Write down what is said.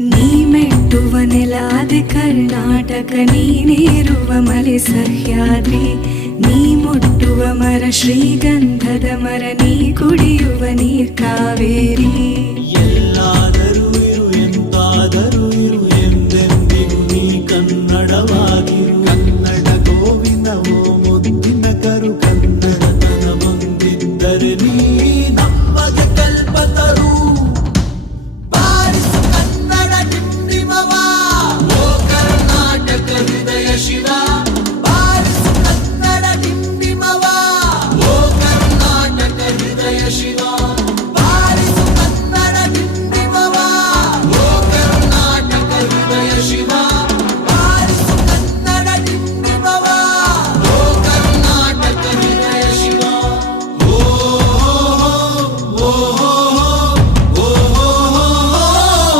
ನೀ ಮೆಟ್ಟುವ ನೆಲಾದೆ ಕರ್ನಾಟಕ, ನೀನೇರುವ ಮಲೆ ಸಹ್ಯಾದ್ರಿ, ನೀ ಮುಟ್ಟುವ ಮರ ಶ್ರೀಗಂಧದ ಮರ, ನೀ ಕುಡಿಯುವ ನೀರ್ ಕಾವೇರಿ.